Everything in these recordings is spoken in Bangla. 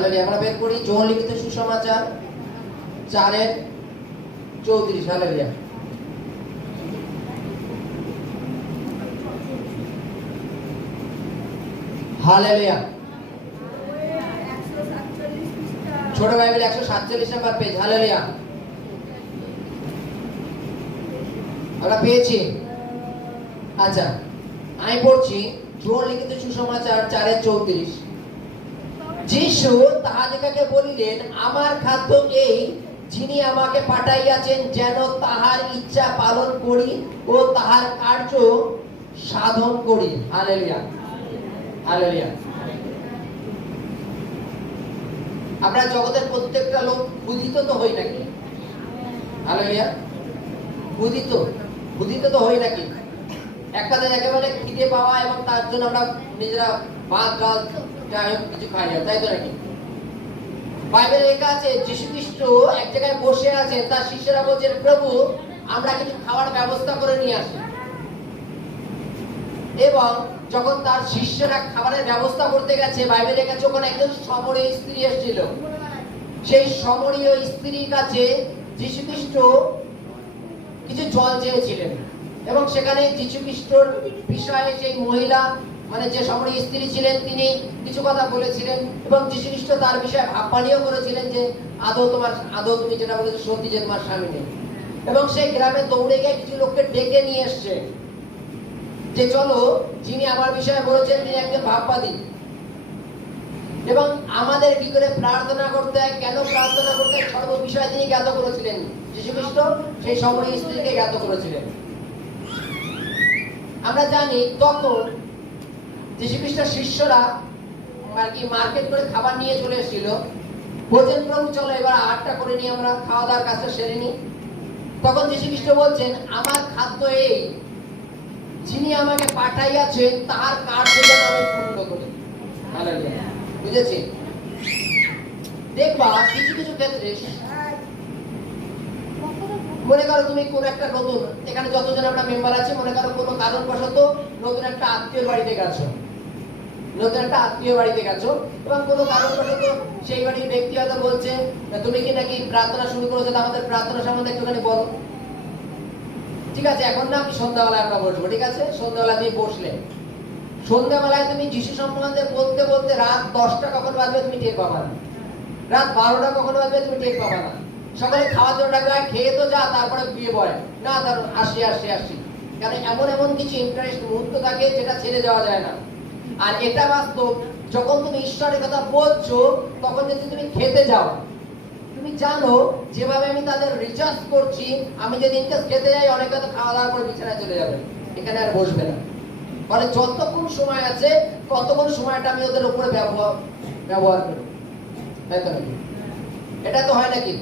হালেলিয়া আমরা বের করি জোহর লিখিত সুসমাচার চারের চৌত্রিশ। হালেলিয়া। হালেলিয়া। ছোট বাইবেল একশো সাতচল্লিশ নাম্বার পেজ হালেলিয়া। আমরা পেয়েছি। আচ্ছা আমি পড়ছি জোর লিখিত সুসমাচার চারের চৌত্রিশ। যিশু তাহাদিগকে বলিলেন, আমার খাদ্য এই, যিনি আমাকে পাঠাইয়াছেন যেন তাহার ইচ্ছা পালন করি ও তাহার কার্য সাধন করি। হালেলিয়া। হালেলিয়া। আমরা জগতের প্রত্যেকটা লোক ক্ষুধিত তো হই নাকি? হালেলিয়া। ক্ষুধিত। ক্ষুধিত তো হই নাকি? একটা একেবারে খিদে পাওয়া এবং তার জন্য আমরা নিজেরা ভাত, ডাল কিছু প্রভু, আমরা কিছু খাওয়ার ব্যবস্থা করে নিয়ে আসি। এবং যখন তার শিষ্যরা খাবারের ব্যবস্থা করতে গেছে, বাইবেলে লেখা আছে, ওখানে একজন সমরীয় স্ত্রী এসেছিল। সেই সমরীয় স্ত্রীর কাছে যীশু খ্রিস্ট কিছু জল চেয়েছিলেন। এবং সেখানে যীশু খ্রিস্টর বিষয়ে সেই মহিলা মানে যে সমরী স্ত্রী ছিলেন, তিনি কিছু কথা বলেছিলেন এবং যীশু খ্রিস্ট তার বিষয়ে ভাববানিও করেছিলেন যে, আদৌ তোমার, আদৌ তুমি যেটা বলেছ সত্যি যে তোমার স্বামী নেই। এবং সেই গ্রামে দৌড়ে গিয়ে কিছু লোককে ডেকে নিয়ে এসছে যে, চলো, যিনি আমার বিষয়ে বলেছেন, তিনি একজন ভাববাদী। এবং আমাদের কি করে প্রার্থনা করতে হয়, কেন প্রার্থনা করতে হয়, সর্ব বিষয় তিনি জ্ঞাত করেছিলেন যীশু খ্রিস্ট সেই সমরী স্ত্রীকে জ্ঞাত করেছিলেন। আমরা জানি তখন যীশু খ্রিস্টের শিষ্যরা আর কি মার্কেট করে খাবার নিয়ে চলে এসেছিল। বলছেন প্রভু চলো এবার আটটা করে নিয়ে আমরা খাওয়া দাওয়ার কাজটা সেরে নিই। তখন যীশু খ্রিস্ট বলছেন আমার খাদ্য এই যিনি আমাকে পাঠাইয়াছেন তার কার্য যেন আমি পূর্ণ করি। বুঝেছি দেখবা কিছু কিছু ক্ষেত্রে মনে করো তুমি কোন একটা নতুন এখানে যতজন আমরা মেম্বার আছে মনে করো কোনো কারণবশত নতুন একটা আত্মীয় বাড়িতে গেছো। নতুন একটা আত্মীয় বাড়িতে গেছো। এবং কোনো কারণবশত সেই বাড়ির ব্যক্তি হয়তো বলছে তুমি কি নাকি প্রার্থনা শুরু করেছ? আমাদের প্রার্থনা সম্বন্ধে একটুখানি বলো। ঠিক আছে, এখন না আমি সন্ধ্যাবেলায় আমরা বসবো, ঠিক আছে? তুমি বসলে। সন্ধ্যাবেলায় তুমি যিশু সম্বন্ধে বলতে বলতে রাত দশটা কখন বাজবে তুমি টের পাবা না। রাত বারোটা কখন বাজবে তুমি টের পাবা না। সকালে জন্য ডাকা খেয়ে তো যা, তারপরে বিয়ে। পড়ে না, তার আসি আসি আসি। কারণ এমন এমন কিছু ইন্টারেস্ট মুহূর্ত থাকে যেটা ছেড়ে যাওয়া যায় না। আর এটা বাস্তব, যখন তুমি ঈশ্বরের কথা বলছো, তখন যদি তুমি খেতে যাও, তুমি জানো, যেভাবে আমি তাদের রিচার্জ করছি, আমি যদি ইনকেস খেতে যাই, অনেকে তো খাওয়া দাওয়ার পরে বিছানায় চলে যাবে। এখানে আর বসবে না। মানে যতক্ষণ সময় আছে, ততক্ষণ সময়টা আমি ওদের উপরে ব্যবহার ব্যবহার করি। তাই তো এটা তো হয় নাকি?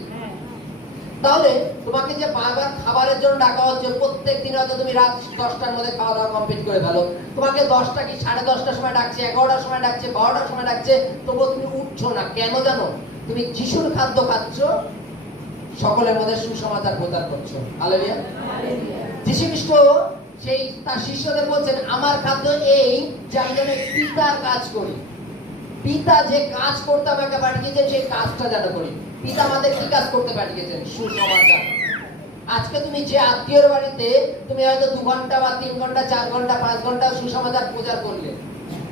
তাহলে তোমাকে যে বারবার খাবারের জন্য ডাকা হচ্ছে প্রত্যেক দিন হয়তো তুমি রাত দশটার মধ্যে খাওয়া দাওয়া কমপ্লিট করে ফেলো। তোমাকে দশটা কি সাড়ে দশটার সময় ডাকছে এগারোটার সময় ডাকছে বারোটার সময় ডাকছে? তবুও তুমি উঠছো না। কেন জানো? তুমি যিশুর খাদ্য খাচ্ছ সকলের মধ্যে সুসমাচার প্রচার করছ। হালেলুয়া যিশু খ্রিস্ট সেই তার শিষ্যদের বলছেন আমার খাদ্য এই যে আমি যেন পিতার কাজ করি। পিতা যে কাজ করতে আমাকে পাঠিয়েছেন সেই কাজটা যেন করি। পিতা আমাদের কি কাজ করতে পাঠিয়েছেন সুসমাচার আজকে তুমি যে আত্মীয়র বাড়িতে তুমি হয়তো দু ঘণ্টা বা তিন ঘণ্টা, চার ঘণ্টা, পাঁচ ঘণ্টা সুসমাচার প্রচার করলে,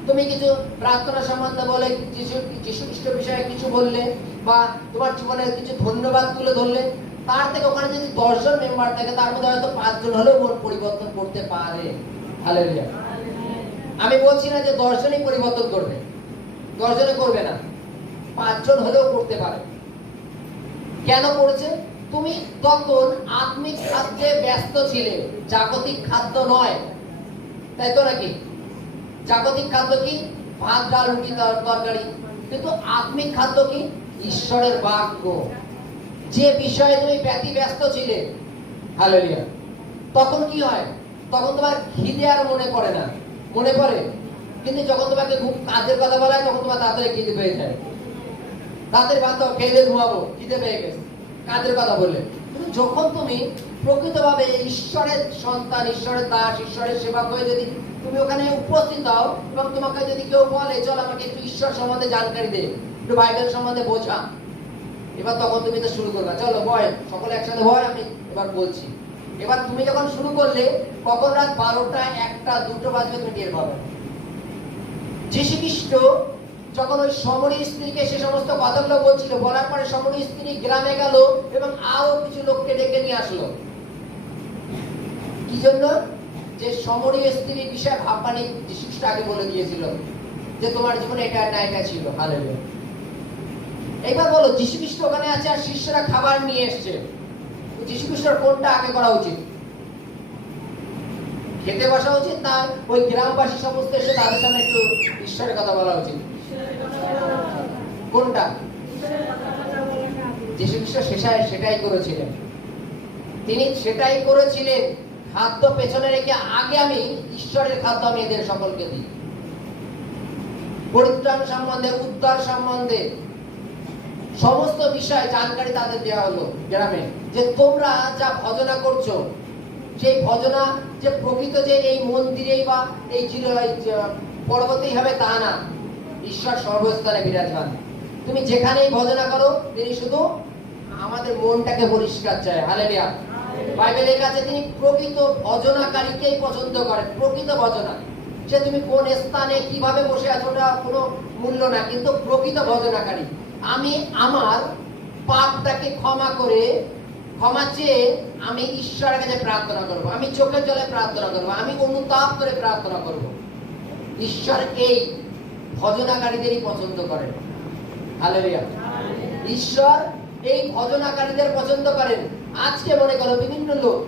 তুমি কিছু প্রার্থনা সম্বন্ধে বলে, যিশু যিশু খ্রিস্ট বিষয়ে কিছু বললে, বা তোমার কিছু ধন্যবাদ তুলে ধরলে, তার থেকে ওখানে যদি দশজন মেম্বার থাকে, তার মধ্যে হয়তো পাঁচজন হলেও মন পরিবর্তন করতে পারে। আমি বলছি না যে দশজনই পরিবর্তন করবে। দশজনে করবে না। পাঁচজন হলেও করতে পারে। কেন করেছে? তুমি তখন আত্মিক খাদ্যে ব্যস্ত ছিলে। জাগতিক খাদ্য নয়। তাই তো নাকি? জাগতিক খাদ্য কি? ভাত, ডাল, রুটি তরকারি। কিন্তু আত্মিক খাদ্য কি? ঈশ্বরের বাক্য। যে বিষয়ে তুমি ব্যতি ব্যস্ত ছিলে, হালেলুয়া, তখন কি হয়? তখন তোমার খিদে আর মনে পড়ে না। মনে পড়ে? কিন্তু যখন তোমাকে খুব কাজের কথা বলা হয়, তখন তোমার তাড়াতাড়ি খিদে পেয়ে যায়। ভাত দাও, খেয়ে ঘুমাবো খিদে পেয়ে গেছে। কাজের কথা বললে কিন্তু যখন তুমি প্রকৃতভাবে ঈশ্বরের সন্তান ঈশ্বরের দাস ঈশ্বরের সেবক হয়ে যদি তুমি ওখানে উপস্থিত হও এবং তোমাকে যদি কেউ বলে চল আমাকে একটু ঈশ্বর সম্বন্ধে জানকারি দে একটু বাইবেল সম্বন্ধে বোঝা এবার তখন তুমি তো শুরু করবে। চলো ভয় সকলে একসাথে ভয় আমি এবার বলছি। এবার তুমি যখন শুরু করলে কখন রাত বারোটা একটা দুটো বাজবে তুমি টের পাবে। যীশু খ্রিস্ট যখন ওই সমরী স্ত্রীকে সে সমস্ত কথাগুলো বলছিল, বলার পরে সমরী স্ত্রী গ্রামে গেল এবং আরও কিছু লোককে ডেকে নিয়ে আসলো। কি জন্য? যে সমরী স্ত্রীর বিষয়ে ভাববানি খ্রিস্ট আগে বলে দিয়েছিল যে তোমার জীবনে এটা না, এটা ছিল। হালেলুয়া। এইবার বলো, যীশু খ্রিস্ট ওখানে আছে আর শিষ্যরা খাবার নিয়ে এসছে। যীশু খ্রিস্টর কোনটা আগে করা উচিত? খেতে বসা উচিত না ওই গ্রামবাসী সমস্ত এসে তাদের সামনে একটু ঈশ্বরের কথা বলা উচিত? কোনটা? যীশু খ্রিস্ট শেষায় সেটাই করেছিলেন। তিনি সেটাই করেছিলেন। খাদ্য পেছনে রেখে আগে আমি ঈশ্বরের খাদ্য আমি এদের সকলকে দিই। পরিত্রাণ সম্বন্ধে, উদ্ধার সম্বন্ধে সমস্ত বিষয় জানকারি তাদের দেওয়া হলো গ্রামে। যে তোমরা যা ভজনা করছ, সেই ভজনা যে প্রকৃত যে এই মন্দিরেই বা এই পর্বতেই হবে তা না। ঈশ্বর সর্বস্থানে বিরাজমান। তুমি যেখানেই ভজনা করো, তিনি শুধু আমাদের মনটাকে পরিষ্কার চায়। হালেলিয়া বাইবেলের কাছে তিনি প্রকৃত ভজনাকারীকেই পছন্দ করেন, প্রকৃত ভজনা। সে তুমি কোন স্থানে কীভাবে বসে আছো ওটা কোনো মূল্য না, কিন্তু প্রকৃত ভজনাকারী। আমি আমার পাপটাকে ক্ষমা করে, ক্ষমা চেয়ে আমি ঈশ্বরের কাছে প্রার্থনা করব। আমি চোখের জলে প্রার্থনা করব। আমি অনুতাপ করে প্রার্থনা করব। ঈশ্বর এই ভজনাকারীদেরই পছন্দ করেন। ঈশ্বর এই ভজনাকারীদের পছন্দ করেন। আজকে মনে করো বিভিন্ন লোক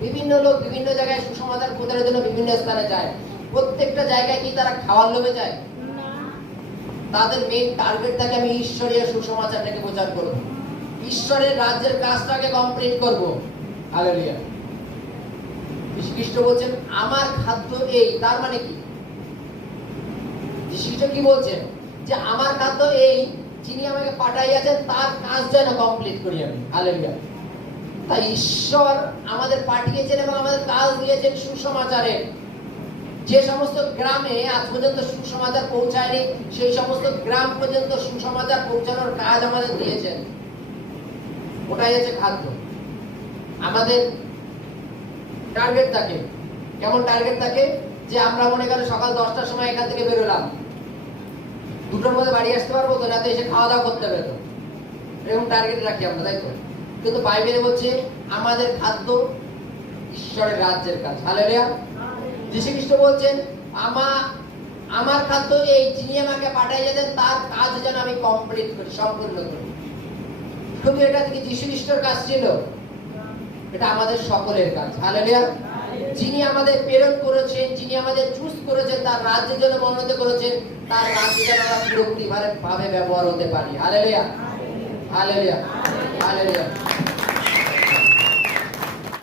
বিভিন্ন লোক বিভিন্ন জায়গায় সুসমাচার প্রচারের জন্য বিভিন্ন স্থানে যায়। প্রত্যেকটা জায়গায় কি তারা খাওয়ার লোভে যায়? তাদের মেইন টার্গেট থাকে আমি ঈশ্বরীয় সুসমাচারটাকে প্রচার করব। ঈশ্বরের রাজ্যের কাজটাকে কমপ্লিট করব। হালেলুয়া যীশু খ্রিস্ট বলছেন, আমার খাদ্য এই। তার মানে কি? যীশু খ্রিস্ট কি বলছেন? যে আমার খাদ্য এই, যিনি আমাকে পাঠাইয়াছেন, তার কাজ যেন কমপ্লিট করি আমি। হালেলুয়া। তাই ঈশ্বর আমাদের পাঠিয়েছেন এবং আমাদের কাজ দিয়েছেন সুসমাচারে। যে সমস্ত গ্রামে আজ পর্যন্ত সুসমাচার পৌঁছায়নি, সেই সমস্ত গ্রাম পর্যন্ত সুসমাচার পৌঁছানোর কাজ আমাদের দিয়েছেন। ওটাই হচ্ছে খাদ্য। আমাদের টার্গেট থাকে কেমন টার্গেট থাকে যে আমরা মনে করি সকাল দশটার সময় এখান থেকে বেরোলাম। দুটোর মধ্যে বাড়ি আসতে পারব তো না তো এসে খাওয়া দাওয়া করতে হবে তো। এরকম টার্গেট রাখি আমরা, তাই তো? কিন্তু বাইবেলে বলছে, আমাদের খাদ্য ঈশ্বরের রাজ্যের কাজ। হালেলুয়া যীশু খ্রিস্ট বলছেন আমার আমার খাদ্য এই যিনি আমাকে পাঠাই যেতেন তার কাজ যেন আমি কমপ্লিট করি, সম্পূর্ণ করি। শুধু এটা কি যীশু খ্রিস্টের কাজ ছিল? এটা আমাদের সকলের কাজ। হালেলুয়া যিনি আমাদের প্রেরণ করেছেন, যিনি আমাদের চুজ করেছেন, তার রাজ্যের জন্য মনোনীত করেছেন তার যেন আমরা ভাবে ব্যবহার হতে পারি? হালেলিয়া। হালেলিয়া। হালেলুয়া।